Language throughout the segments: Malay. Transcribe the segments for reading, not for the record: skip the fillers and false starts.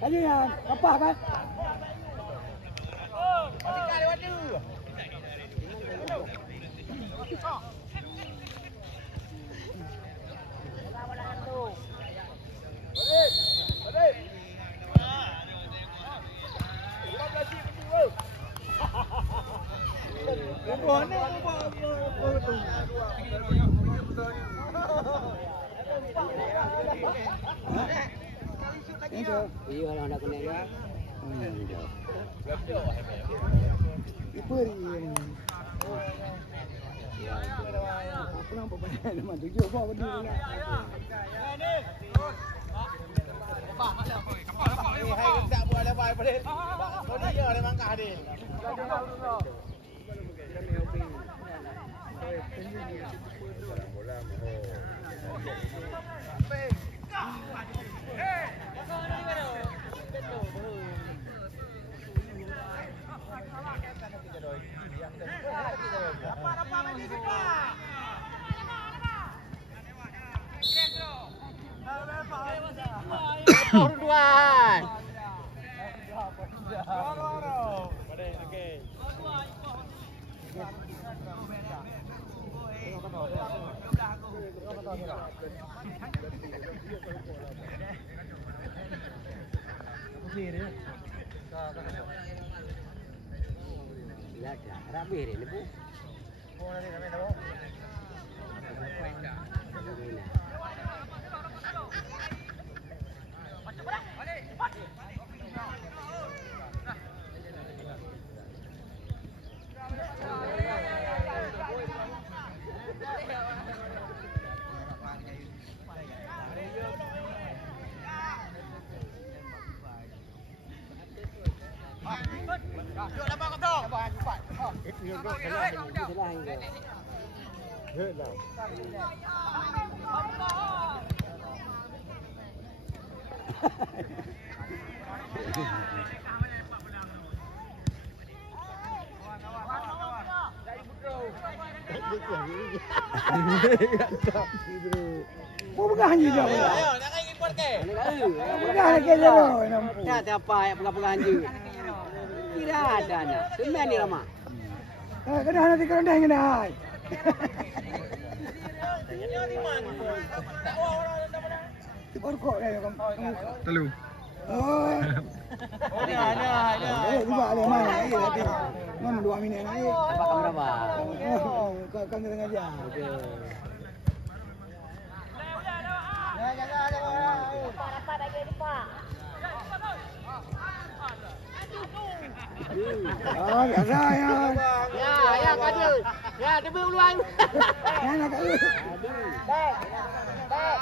Tadi yang apa kan? Iya, kalau nak kena dia. Apa ni? Aku nampak banyak nama tujuh apa benda ni. Hai tak buat apa apa dia. Kau dia ada mangkah dia. Duluan. Bila dah rapi ni bu. Kau pegang je dia. Ayo, nak ingin kuat ke? Pegang lagi dia tu. Nampu. Tak ada apa yang pegang-pegang je. Tidak ada nak. Semen ni lama. Kena nanti kena kena. Baru kok dia kamu. Telu. Oh. Ada. Juga ada mana lagi nanti. Mana 2 minit lagi. Dapat kamu berapa? Oh, kau kan tengah jam. Okey. Dapat lagi ni Pak. Ah, biasa ya. Ya, kadul. Ya, debut uluan. Ya nak kat. Baik. Baik.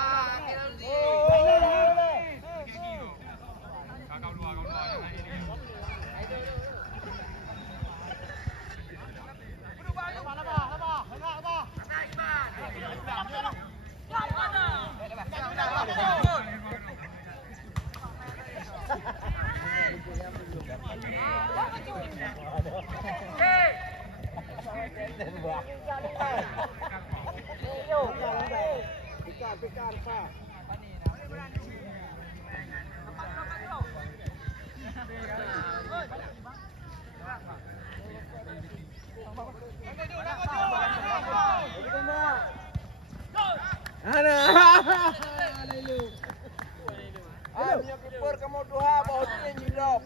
Keeper kamu duha bawa dia nyilok.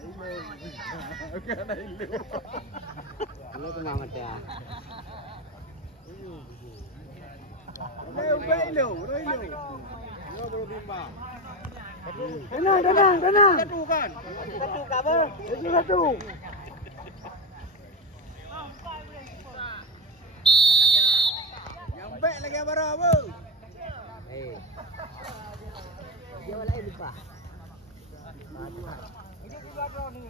Lu tengah mata. Leo bailo, roilo. Yo baru bimbang. Tenang. Satu kan? Satu kabar. Satu. Yang baik lagi apa apa? Eh. Dia wala lupa. Ini di belakang ni.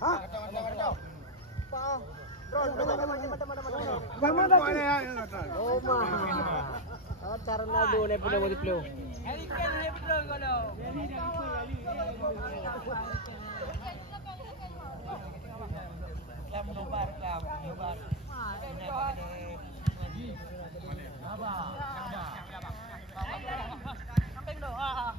Ha? Kacau. Pak. Bagaimana tadi? Oh mah. Oh cara Ronaldo ni pun boleh flow. Harry Kane ni betul kalau. Lam nobar. Abang. Samping doa.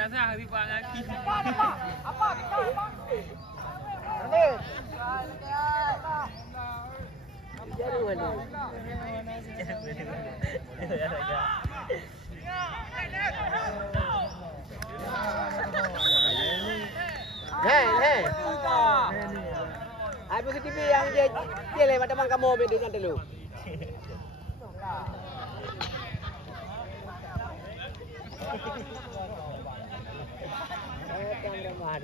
Kasar si Pak Ngaki. Hei. Ai positif yang dia lewat teman kamu bedu nanti lu. Kamera mahal.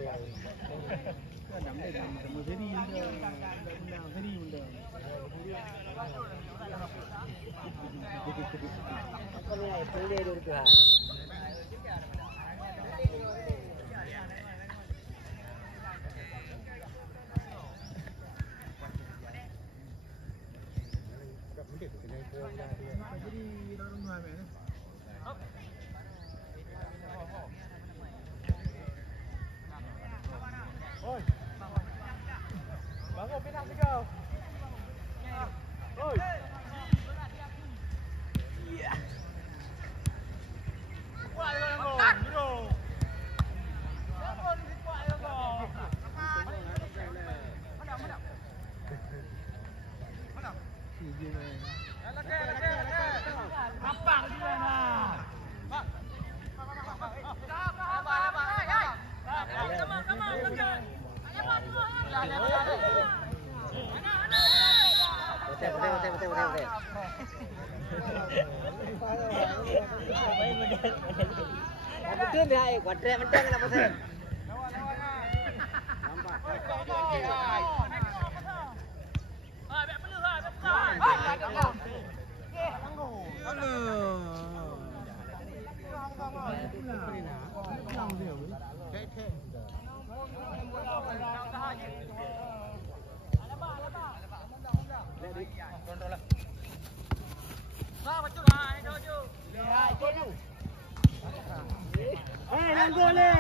Apa ni? Pilih dulu tu. Bangun pinang sekau. Oi. Iya. Kuat gol. Miro. Gol kuat gol. Mana? Siji main. Lagi. Apa di mana? Betul dia kuadrat macam mana pasal? Hei, langgar le.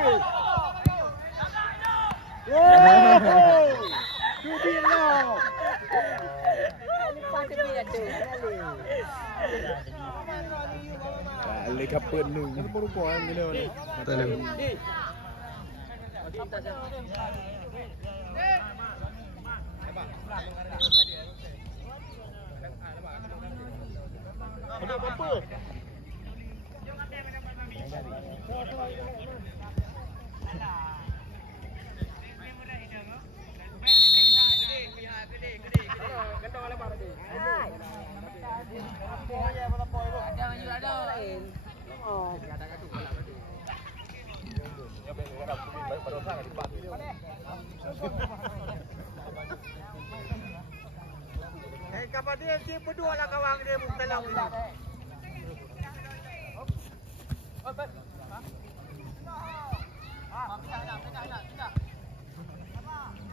Cubi lo. Kali kapan ni? Kita baru kuat ni leh. Betul. Apa? Kapal dia berdua lah kawan dia dalam ni.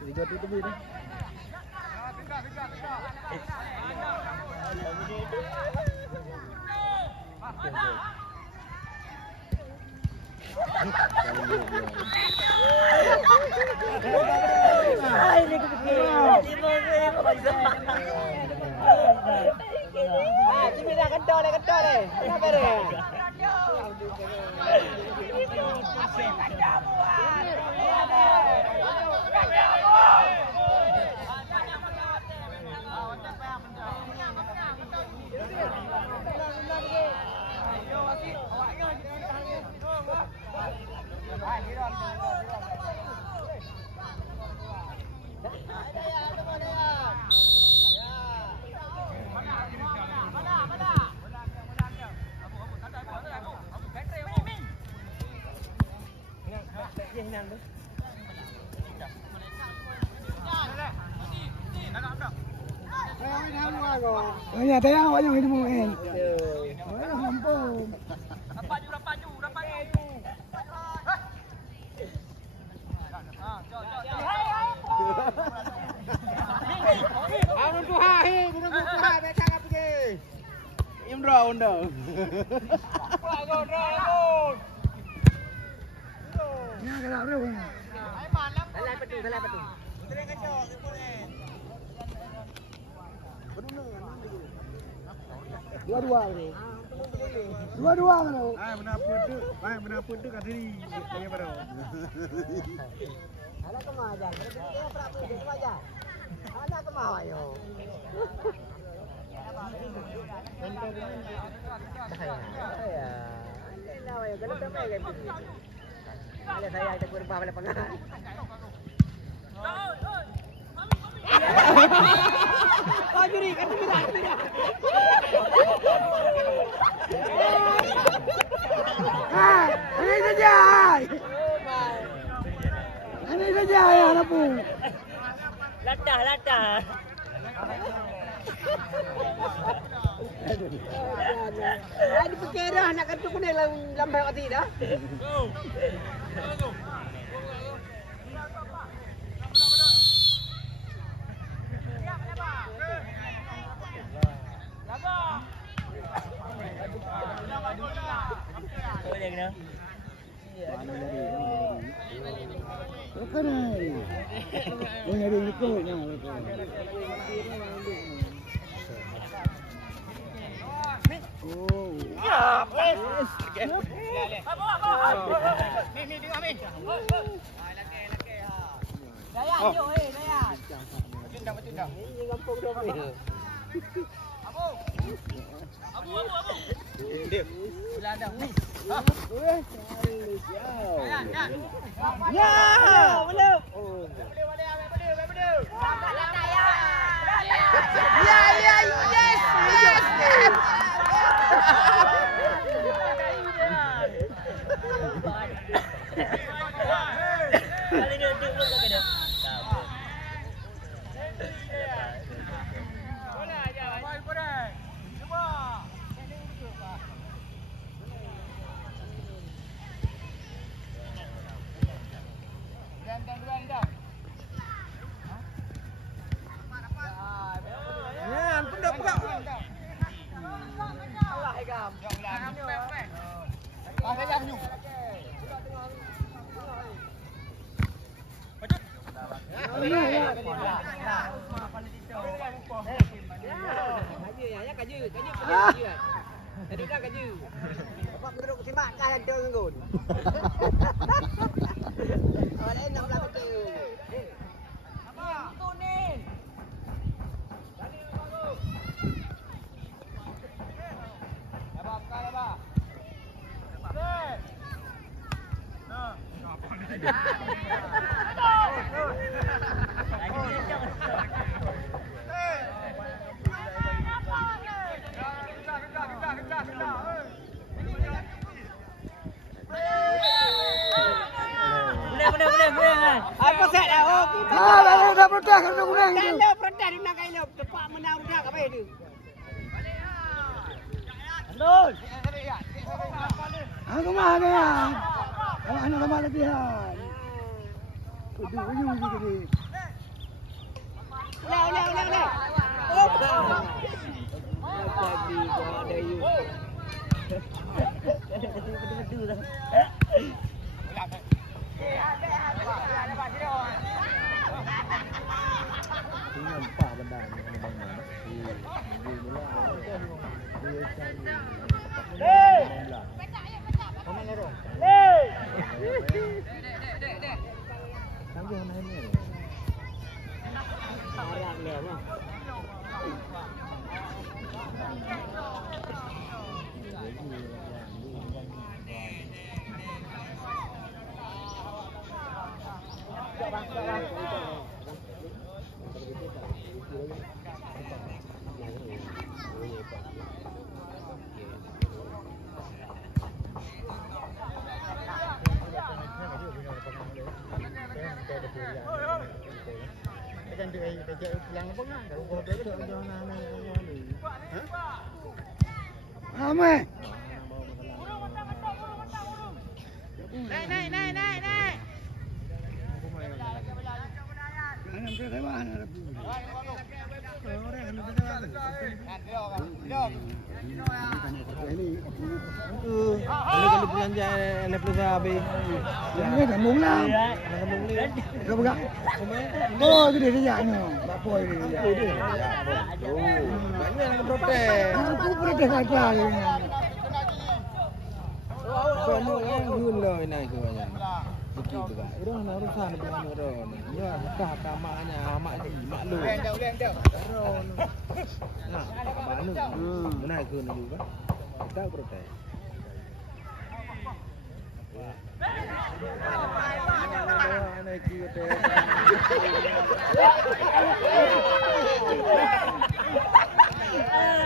Tiga tu tebi ni. Cimi dah kedor le. Kenapa dia? Banyak tayang awak yang itu mungkin. Mampu. Rapat ju. Anu tu hai, burung tu hai, macam apa ke? Imra unda. Gol. Ni kena berapa? Salah betul. Tengok kacau, siapa ni? Dua-dua ni. Dua-dua kan. Menapa tu kat sini. Saya pada. Alah kemah aja. Kita berapa itu aja. Alah kemah ayo. Saya. Anda ayo kalau sampai ke sini. Ada saya ada kurang pada pengahan. Oh juri kan tidak. Ini saja. Ini saja ya Rabu. Latah. Ada perkara nak kata pun lambai hati dah. Boleh kena. Bukan ni. Ini ada ikutnya. Oh. Ya, please. Mi tengok mi. Daya jom daya. Pecundang. Ini kampung dah ni. Abu. Dia. Beladang ni. Ya, belum. Yes. Kali dia duduk pun tak kena. Bola aja. Bola kurang. Cuba. Dan dah. Ya, pun dah buka. Allah ikam. Ada yang nyu. Kaju. Tadi dah kaju. Bapak duduk simak kan ada ngun. Orang nak belakang tu. Apa? Tu ni. Tadi bagus. Abang kau abang. Boleh. Apa set dah? Oh, kita. Dah protes kan dah kurang tu. Dah protes di nak kaila. Tepak menang dah apa itu? Andul. Aku mah dia. Anak tambah latihan. Uyu gitu ni. Ulang. Oh. Jadi kau ada you. Betul dah. Nampak benda ni bangun. Hey! Mana lorong? Hey! Tangguh mana ni? Arang dia mah. Kan dia kerja pulang apa kan? Kalau kau dia kerja jangan ni. Ha? Amai. Naik. Mana kita mana? Kalau belanja lepas habis. Ini kan mula. Kau pegang. Oh, gede saja. Bapa ini. Banyak yang protes. Aku protes aja ini. Banyak yang gula ini kebanyakan. Begitu kan. Orang nak urusan dengan orang. Ya, kah maknya mak maklum. Orang. Nah, maklum. Benar ke juga. Kita protes. Anak kita.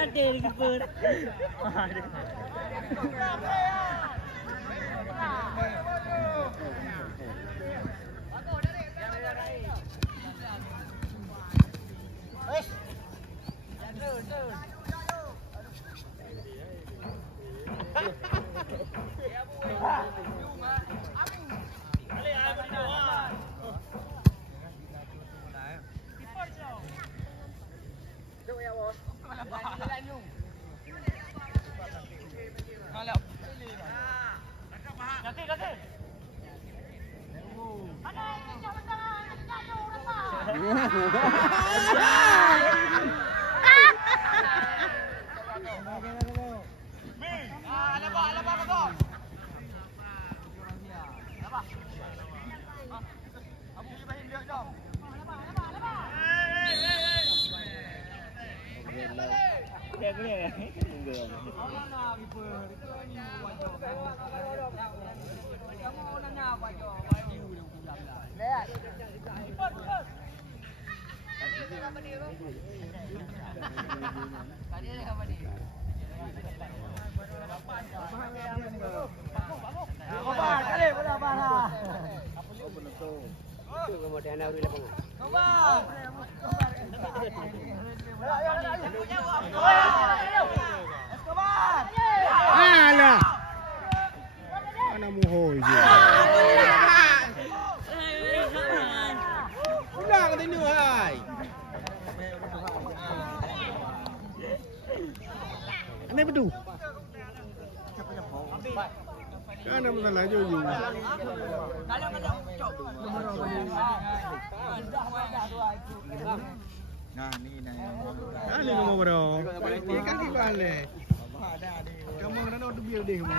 Aduh, keper. Aduh. Alah. Mana muhoi je. Pulang ke sini hai. Ini betul. Kan ada masalah juga. Nah, ni dah. Kali kamu bro. Ini kan di balik. Kamu nak nak biar deh kamu.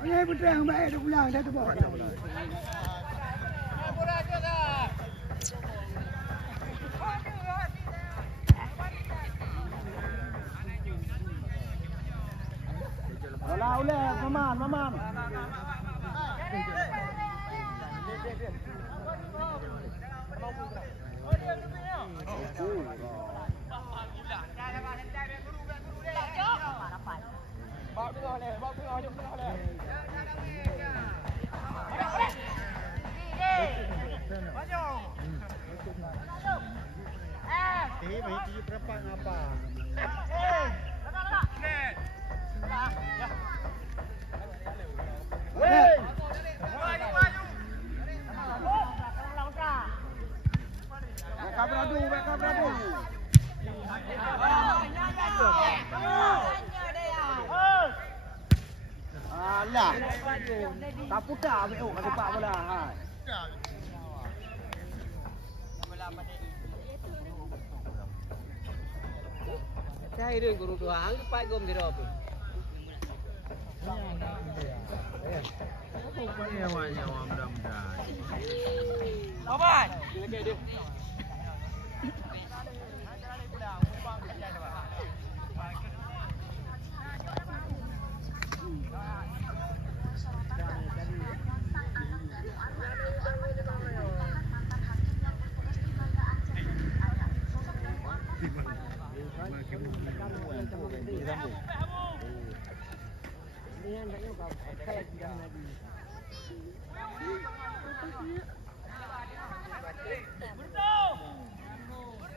Ini betul yang baik tu pulang dah tu bawa. Bola oleh Maman. Alah. Tak putar ambil oh kasi pak bola. Ha. Saya dia guru tu hang lepas gom dia apa. Apa punya awaknya awak mudah-mudahan. Lawan.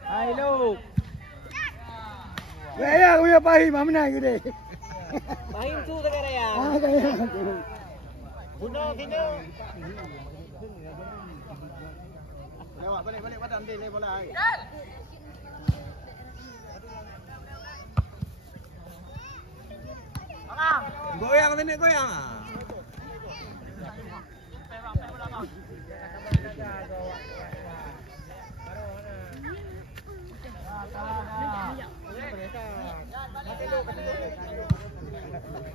Hai Luk. Raya punya pahi mah menang gede. Main tu tak raya. Ah kaya. Bunuh kena. Lewat balik padam dia bola ai. Goyang sini goyang.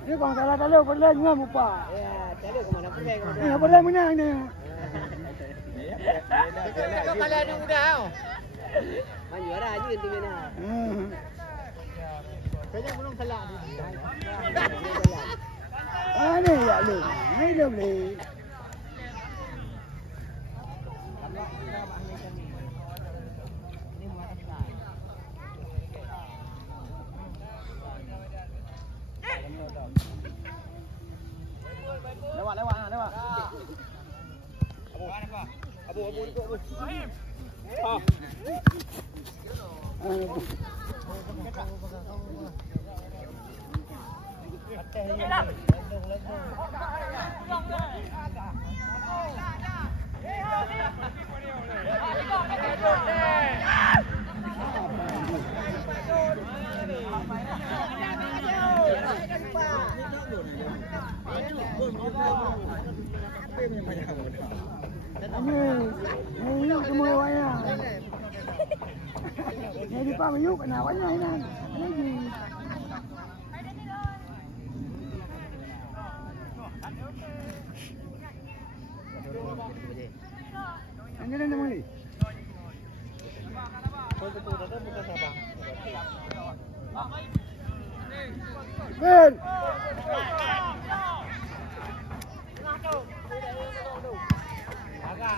Dia kalau salah kalau boleh ngam apa. Ya, cari ke mana pergi ke mana. Ni boleh menang ni. Kau kali ada mudah tau. Man juara aja tu mana. Kayaknya belum salah. Ah ni ya lu. Ni lu beli. Lewat. Abu duduk. Ni semua wayang. Ni di pa mayuk na wayang na. Lagi. Angin ni mali. Ben.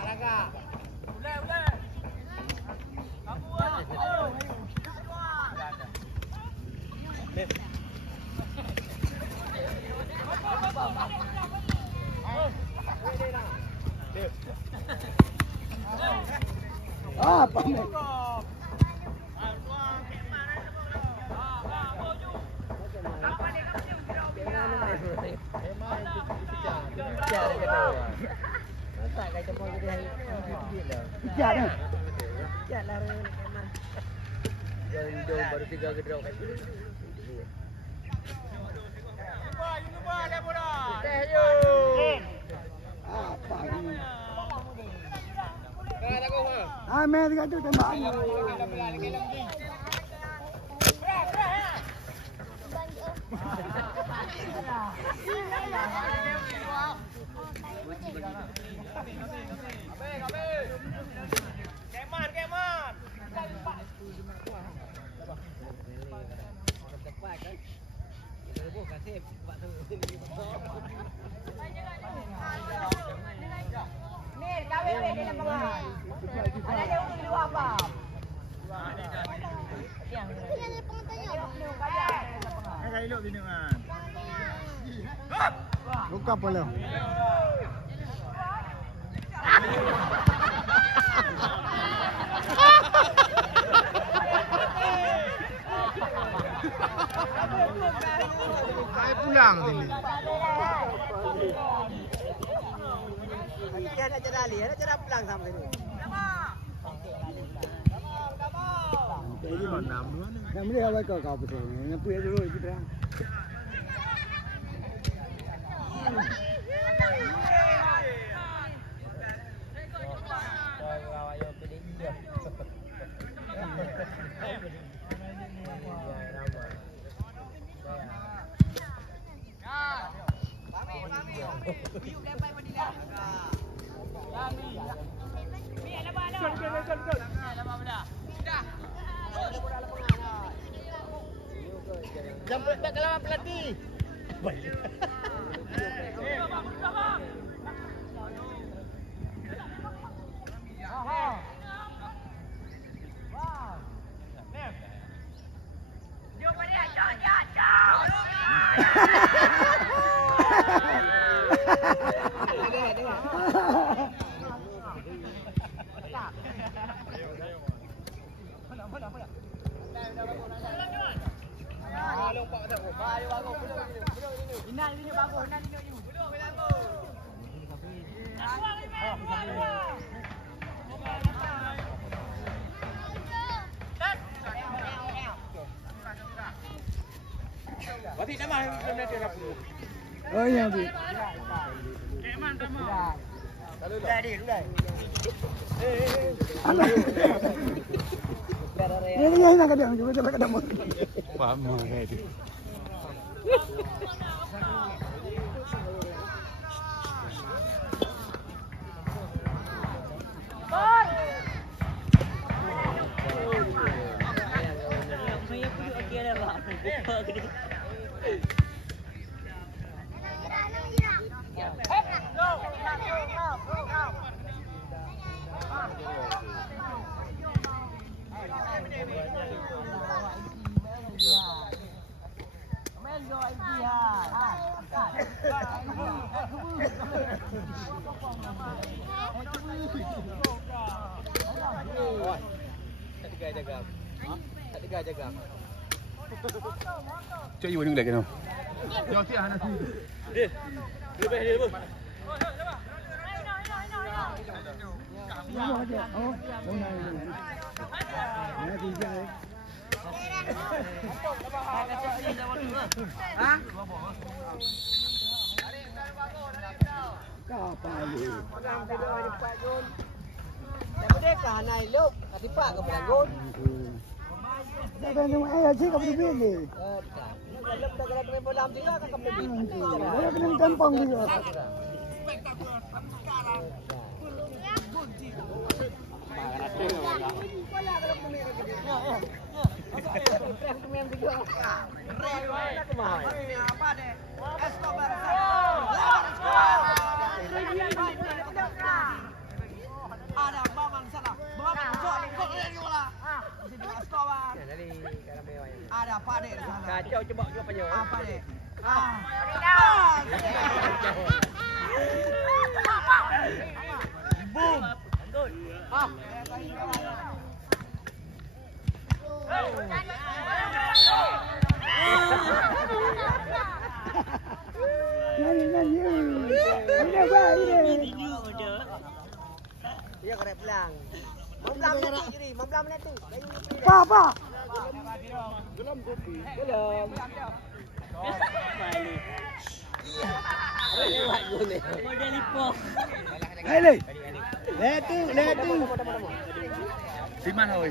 Laga. Apa ni? Tak kaya tempoh jadi hari. Pijat dah. Pijat lah memang. Yang hidung baru 3 gedrok kat sini. Apa ni? Ah, main dekat tu tembak. Keman. Mir, kawin di lapangan. Ada dia di luar apa? Yang. Kaya elok bini kan. Buka pula. Ai pulang sini. Dia nak cara ali, nak cara pulang sama sini. Jadi mana? Yang boleh awak kau betul. Yang punya dulu kita. Jemput back ke lawan pelatih. Oh yang tu. Alah. Dia nak kadang cuba kadang. Pama kayak itu. Cak you ni lagi no. Yo si ana si. Dia pun. Oh, Merdeka naik luk, kasi pak ke beranggun. Jangan cuma ayah sih kamu pilih. Kalau dah kena terima dalam juga kan kamu pilih. Saya kena gampang juga. Ada baman sana. Baman kok ada apa dek di sana? Kacau coba penyo. Apa dek? Boom. Dia korek pelang. Membelam menit jadi, membelam menit tu. Apa? Belum. Model lipo. Hei, letu. Siman oi.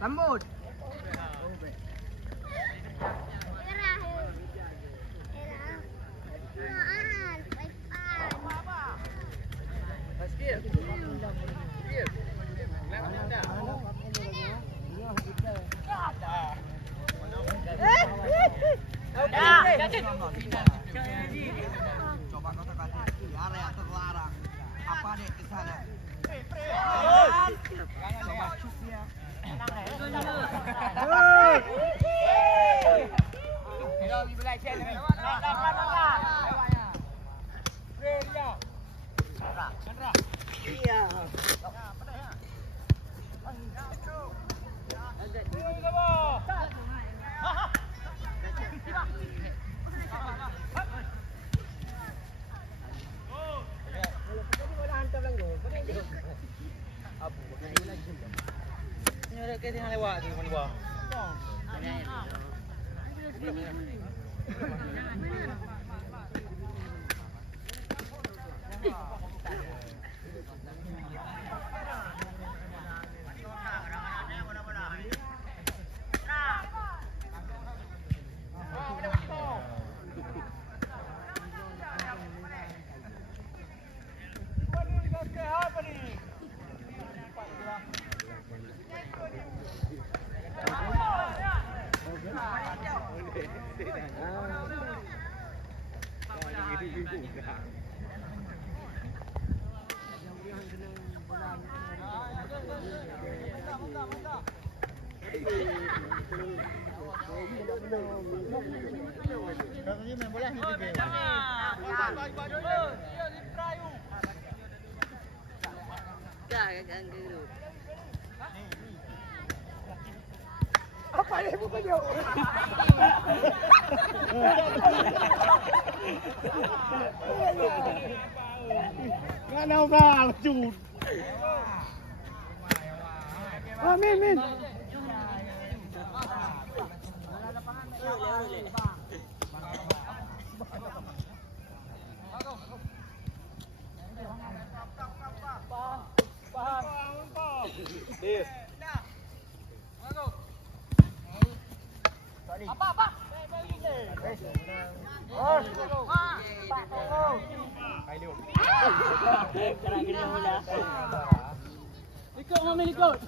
Sambut. Coba kau tekan di area terlarang. Apa dek di sana? Coba cus ya. Iya. Ini ada ke yang lewat tu mana buah. Katanya main bola ni. Apa ni bukan dia? Ngana ba chụt. Min. Đi. Apa? Ikut Mami ikut.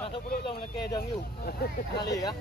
Masuk pulut dah melekeh jang you. Kali ya.